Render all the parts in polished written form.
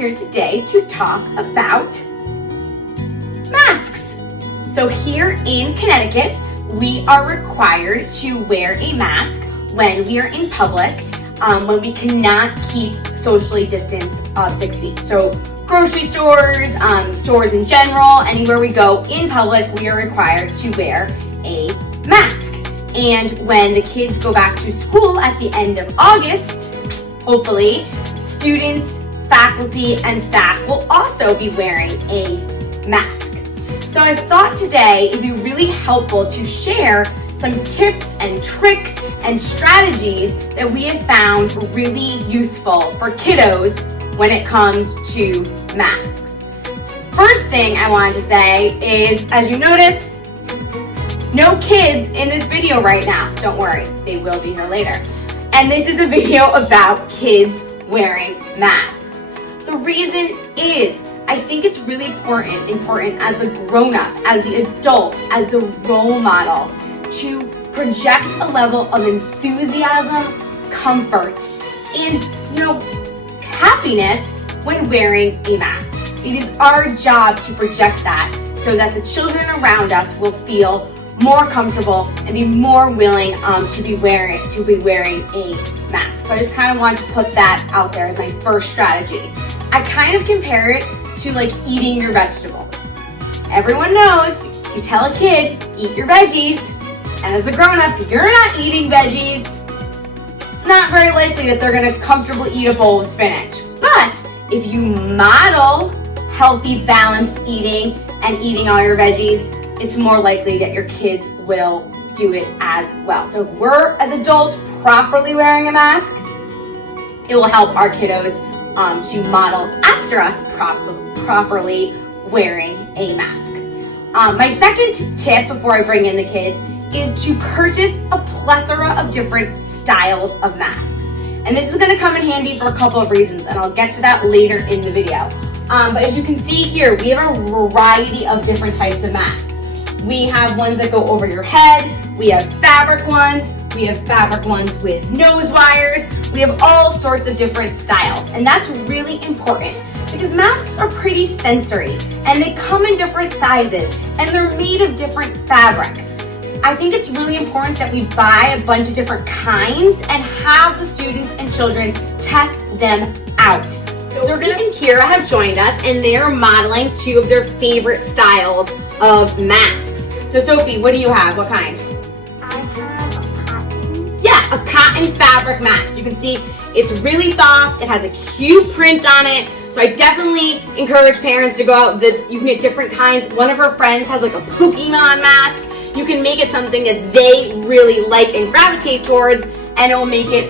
here today to talk about masks. So here in Connecticut, we are required to wear a mask when we are in public, when we cannot keep socially distanced of 6 feet. So grocery stores, stores in general, anywhere we go in public, we are required to wear a mask. And when the kids go back to school at the end of August, hopefully, students, faculty, and staff will also be wearing a mask. So I thought today it'd be really helpful to share some tips and tricks and strategies that we have found really useful for kiddos when it comes to masks. First thing I wanted to say is, as you notice, no kids in this video right now. Don't worry, they will be here later. And this is a video about kids wearing masks. The reason is, I think it's really important as the grown-up, as the adult, as the role model, to project a level of enthusiasm, comfort, and happiness when wearing a mask. It is our job to project that so that the children around us will feel more comfortable and be more willing to be wearing a mask. So I just kind of wanted to put that out there as my first strategy. I kind of compare it to like eating your vegetables. Everyone knows you tell a kid, eat your veggies, and as a grown-up, you're not eating veggies. It's not very likely that they're gonna comfortably eat a bowl of spinach. But if you model healthy, balanced eating and eating all your veggies, it's more likely that your kids will do it as well. So if we're, as adults, properly wearing a mask, it will help our kiddos to model after us properly wearing a mask. My second tip before I bring in the kids is to purchase a plethora of different styles of masks. And this is gonna come in handy for a couple of reasons, and I'll get to that later in the video. But as you can see here, we have a variety of different types of masks. We have ones that go over your head, we have fabric ones with nose wires, we have all sorts of different styles. And that's really important because masks are pretty sensory and they come in different sizes and they're made of different fabric. I think it's really important that we buy a bunch of different kinds and have the students and children test them out. Sophie and Kira have joined us and they are modeling 2 of their favorite styles of masks. So Sophie, what do you have? What kind? I have a cotton. Yeah, a cotton fabric mask. You can see it's really soft. It has a cute print on it. So I definitely encourage parents to go out. You can get different kinds. One of her friends has like a Pokemon mask. You can make it something that they really like and gravitate towards, and it will make it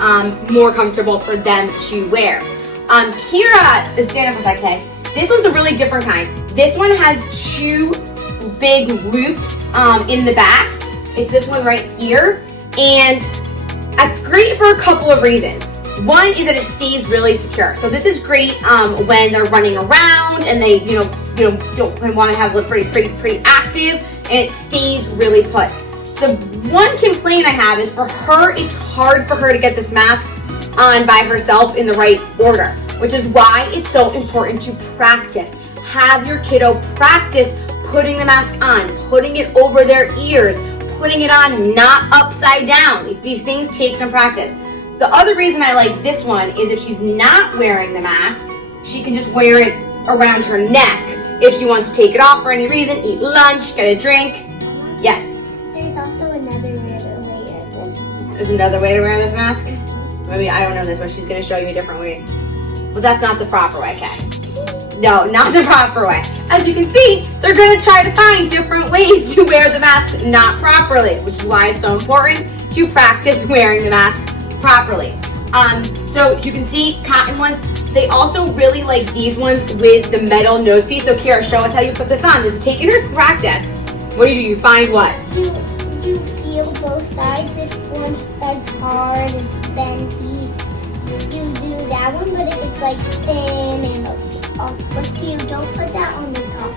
more comfortable for them to wear. Kira, stand up for a second, okay? This one's a really different kind. This one has 2 big loops in the back. It's this one right here, and that's great for a couple of reasons. One is that it stays really secure. So this is great when they're running around and they don't want to have look pretty active, and it stays really put. The one complaint I have is for her, it's hard for her to get this mask on by herself in the right order, which is why it's so important to practice. Have your kiddo practice putting the mask on, putting it over their ears, putting it on not upside down. These things take some practice. The other reason I like this one is if she's not wearing the mask, she can just wear it around her neck. If she wants to take it off for any reason, eat lunch, get a drink. Yes? There's also another way to wear this. There's another way to wear this mask? Maybe I don't know this, but she's going to show you a different way. But that's not the proper way, okay? No, not the proper way. As you can see, they're going to try to find different ways to wear the mask not properly, which is why it's so important to practice wearing the mask properly. So you can see cotton ones. They also really like these ones with the metal nose piece. So Kira, show us how you put this on. This is taking her practice. What do? You find what? You feel both sides. If one side's hard and bendy, you do that one. But if it's like thin and all squishy, you don't put that on the top.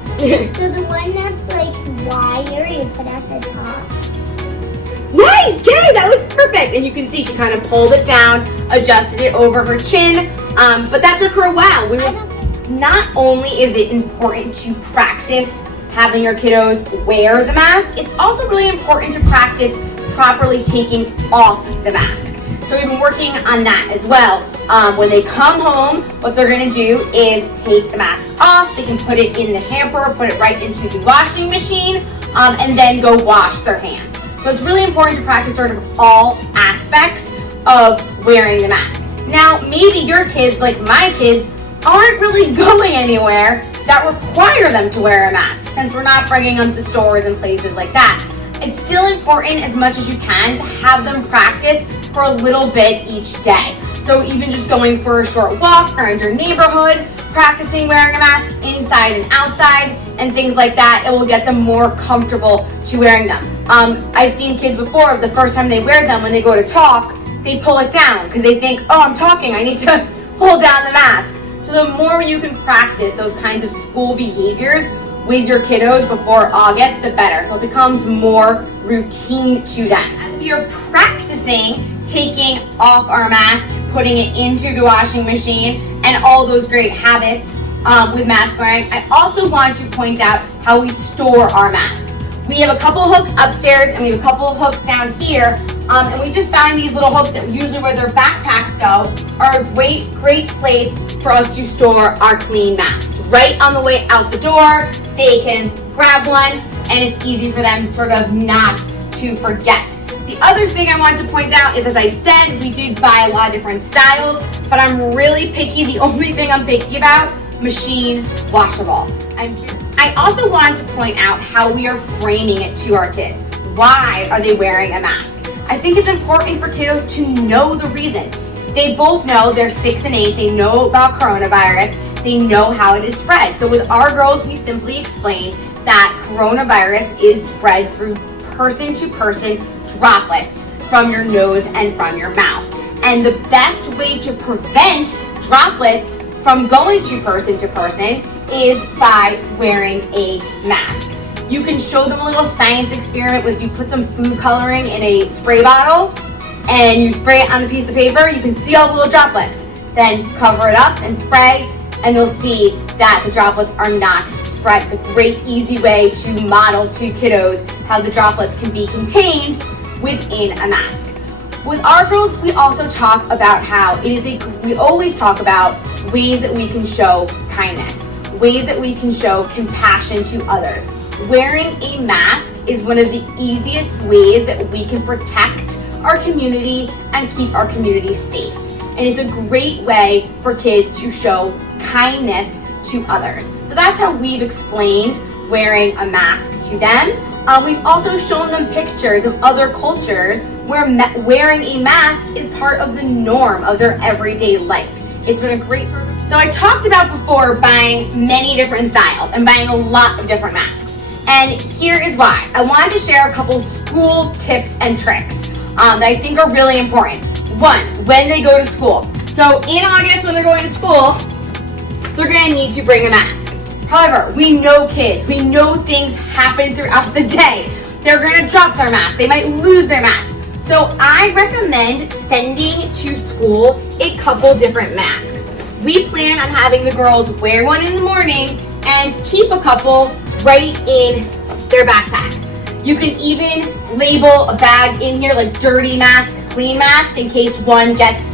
So the one that's like wire, you put at the top. Nice, Kay, that was perfect. And you can see she kind of pulled it down, adjusted it over her chin. But that took her a while. not only is it important to practice having your kiddos wear the mask, it's also really important to practice properly taking off the mask. So we've been working on that as well. When they come home, what they're gonna do is take the mask off. They can put it in the hamper, put it right into the washing machine, and then go wash their hands. So it's really important to practice sort of all aspects of wearing the mask. Now, maybe your kids, like my kids, aren't really going anywhere that require them to wear a mask, since we're not bringing them to stores and places like that. It's still important as much as you can to have them practice for a little bit each day. So even just going for a short walk around your neighborhood, practicing wearing a mask inside and outside, and things like that, it will get them more comfortable to wearing them. I've seen kids before, the first time they wear them, when they go to talk, they pull it down because they think, oh, I'm talking, I need to pull down the mask. So the more you can practice those kinds of school behaviors with your kiddos before August, the better. So it becomes more routine to them. As we are practicing taking off our mask, putting it into the washing machine, and all those great habits with mask wearing, I also want to point out how we store our masks. We have a couple hooks upstairs and we have a couple hooks down here, and we just found these little hooks that usually where their backpacks go are a great place for us to store our clean masks. Right on the way out the door, they can grab one, and it's easy for them sort of not to forget. The other thing I want to point out is, as I said, we did buy a lot of different styles, but I'm really picky. The only thing I'm picky about, machine washable. I also want to point out how we are framing it to our kids. Why are they wearing a mask? I think it's important for kiddos to know the reason. They both know, they're 6 and 8, they know about coronavirus, they know how it is spread. So with our girls, we simply explain that coronavirus is spread through person-to-person droplets from your nose and from your mouth. And the best way to prevent droplets from going to person is by wearing a mask. You can show them a little science experiment with, you put some food coloring in a spray bottle and you spray it on a piece of paper, you can see all the little droplets. Then cover it up and spray, and you'll see that the droplets are not spread. It's a great, easy way to model to kiddos how the droplets can be contained within a mask. With our girls, we also talk about how we always talk about ways that we can show kindness, ways that we can show compassion to others. Wearing a mask is one of the easiest ways that we can protect our community and keep our community safe. And it's a great way for kids to show kindness to others. So that's how we've explained wearing a mask to them. We've also shown them pictures of other cultures where wearing a mask is part of the norm of their everyday life. It's been a great sort of... So I talked about before buying many different styles and buying a lot of different masks. And here is why. I wanted to share a couple school tips and tricks that I think are really important. One, when they go to school. So in August, when they're going to school, they're going to need to bring a mask. However, we know kids. We know things happen throughout the day. They're going to drop their mask. They might lose their mask. So I recommend sending to school a couple different masks. We plan on having the girls wear one in the morning and keep a couple right in their backpack. You can even label a bag in here like dirty mask, clean mask, in case one gets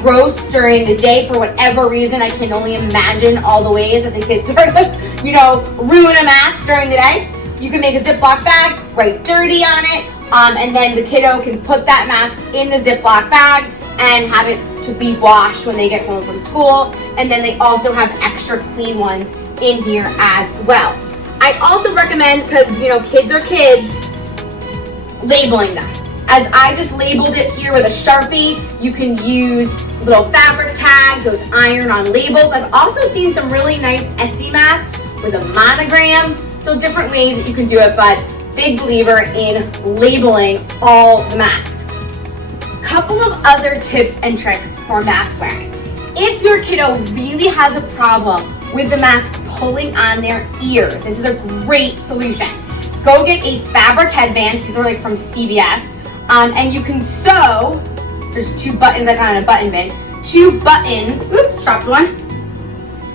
gross during the day for whatever reason. I can only imagine all the ways that the kids sort of, ruin a mask during the day. You can make a Ziploc bag, write dirty on it, and then the kiddo can put that mask in the Ziploc bag and have it to be washed when they get home from school. And then they also have extra clean ones in here as well. I also recommend, because kids are kids, labeling them. As I just labeled it here with a Sharpie, you can use little fabric tags, those iron-on labels. I've also seen some really nice Etsy masks with a monogram, so different ways that you can do it, but big believer in labeling all the masks. Couple of other tips and tricks for mask wearing. If your kiddo really has a problem with the mask pulling on their ears, this is a great solution. Go get a fabric headband. These are like from CVS. And you can sew, there's 2 buttons I found in a button bin, 2 buttons, oops, dropped one.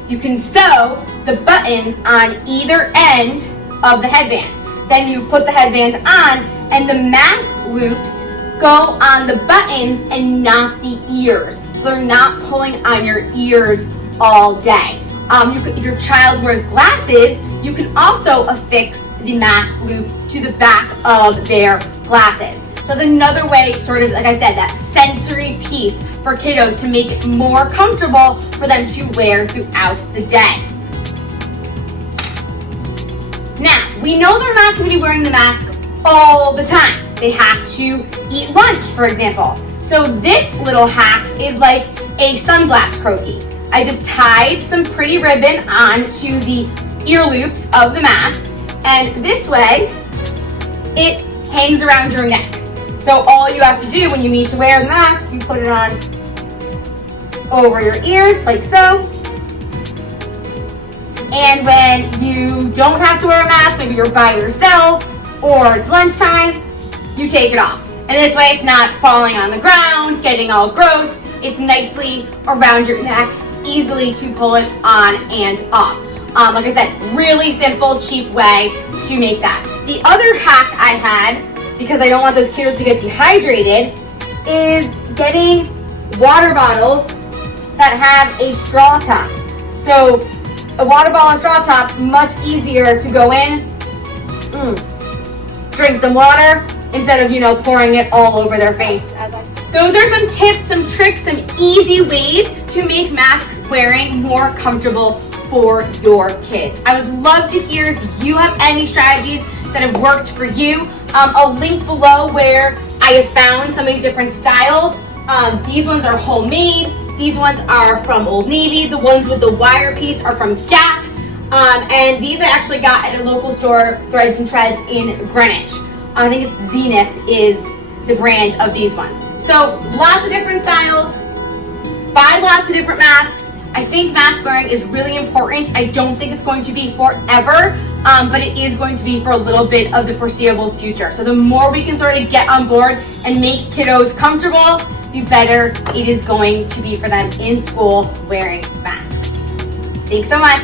you can sew the buttons on either end of the headband. Then you put the headband on and the mask loops go on the buttons and not the ears. So they're not pulling on your ears all day. If your child wears glasses, you can also affix the mask loops to the back of their glasses. So that's another way, sort of, like I said, that sensory piece for kiddos to make it more comfortable for them to wear throughout the day. Now, we know they're not going to be wearing the mask all the time. They have to eat lunch, for example. So this little hack is like a sunglass croaky. I just tied some pretty ribbon onto the ear loops of the mask, and this way it hangs around your neck. So all you have to do when you need to wear the mask, you put it on over your ears like so. And when you don't have to wear a mask, maybe you're by yourself or it's lunchtime, you take it off. And this way it's not falling on the ground, getting all gross. It's nicely around your neck, easily to pull it on and off. Like I said, really simple, cheap way to make that. The other hack I had, because I don't want those kiddos to get dehydrated, is getting water bottles that have a straw top. So a water bottle and straw top, much easier to go in, drink some water, instead of, pouring it all over their face. Those are some tips, some tricks, some easy ways to make mask wearing more comfortable for your kids. I would love to hear if you have any strategies that have worked for you. I'll link below where I have found some of these different styles. These ones are homemade. These ones are from Old Navy. The ones with the wire piece are from Gap. And these I actually got at a local store, Threads and Treads in Greenwich. I think it's Zenith is the brand of these ones. So lots of different styles, buy lots of different masks. I think mask wearing is really important. I don't think it's going to be forever, but it is going to be for a little bit of the foreseeable future. So the more we can sort of get on board and make kiddos comfortable, the better it is going to be for them in school wearing masks. Thanks so much.